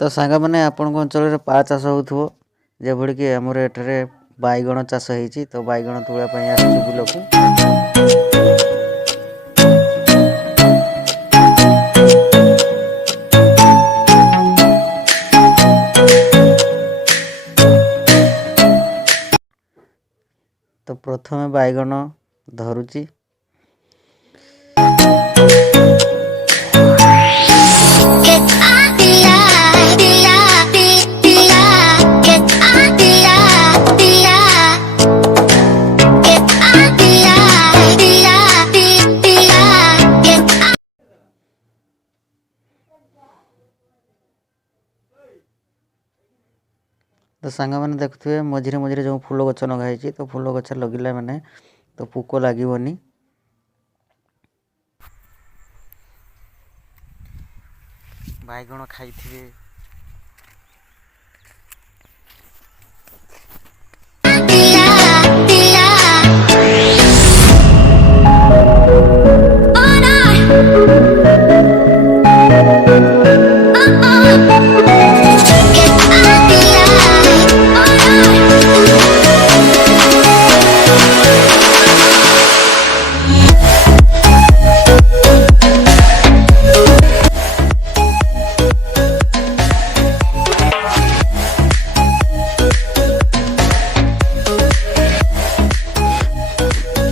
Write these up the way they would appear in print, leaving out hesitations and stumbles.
तो सांग मैंने आपण अंचल पा चाष हो जेभली कि आमर एठारे बैगण चाष होती तो बैगण तोड़ापी आसुँ बिलକୁ तो प्रथमे बैगण धरुची तो सांग मैंने देखुए मझे मझे जो फूल गछ लगाई तो फूल गछ लगिला मैंने तो पोक लगनी बैगण खाई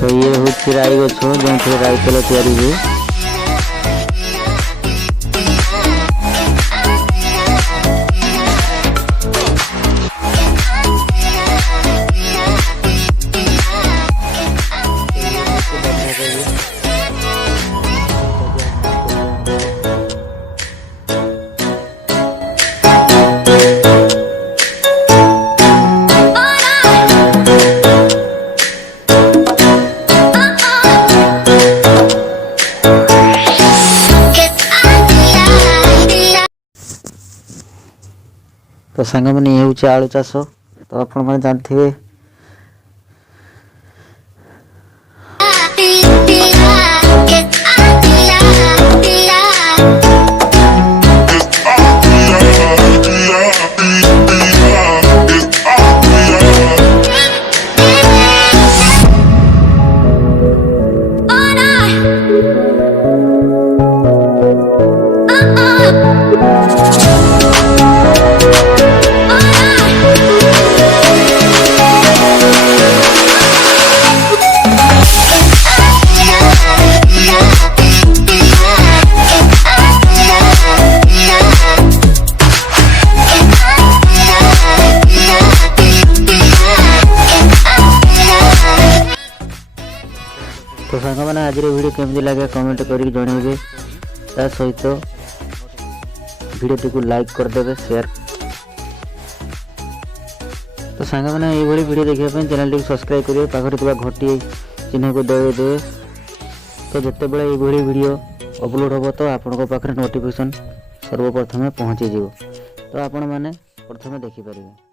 तो ये हूँ राई गछ जो राई तेल तैयारी हुए तो सांग मैंने ये हूँ आलू चाष तो आप जानते तो सांग मैंने आज वीडियो केमती लगे कमेंट करके जनइबे ता सहित वीडियो को लाइक करदे शेयर तो सांग मैंने ये वीडियो देखा चैनल टी सब्सक्राइब करेंगे पाखे घटी चिन्ह को दे तो जिते बड़े ये वीडियो अपलोड हम तो आपण पाखे नोटिफिकेशन सर्वप्रथमे पहुँची जीव तो आपण मैंने प्रथमे देखिपारे।